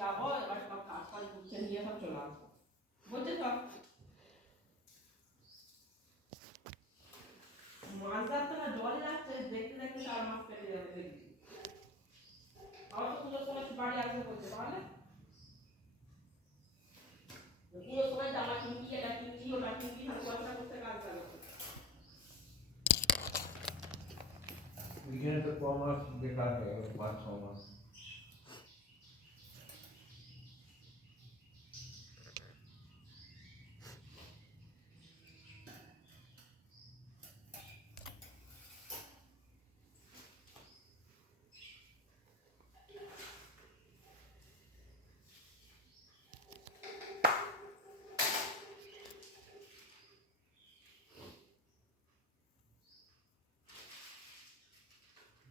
যাবো এবার সব কাজ ফাজ গুছিয়ে নিয়ে সব চলে আসবো, বুঝছো তো? মাছ ধরতে না জল যাচ্ছে, দেখতে দেখতে 4 মাস কেটে যাবে দেখছি। আবার তো পুজোর সময় বাড়ি আসবে বলছে, তাহলে পুজোর সময় জামা কিনবি, এটা কিনবি, ওটা কিনবি, খালি পয়সা করতে কাজ লাগে। এখানে তো 5 মাস বেকার হয়ে গেল, 5-6 মাস।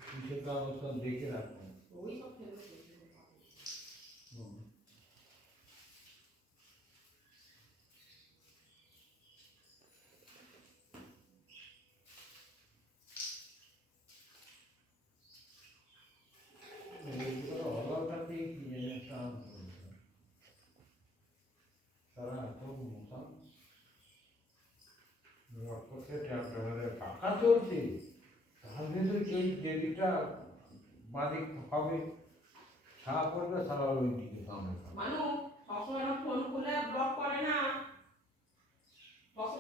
কিসের ব্যবস্থা দেখে রাখবেন। ওই সব ফেলে দিয়েছে। এইগুলো অলরেডি কি জানি কাম করছে। সারা তো মশা রক্তকে ট্যাবলেটে পাকা চলছে, তাহলে তো যে দিকটা বাদিক হবে সারা করবে, সারা ওই দিকে সামনে মানু সবসময় ফোন খুলে ব্লক করে না।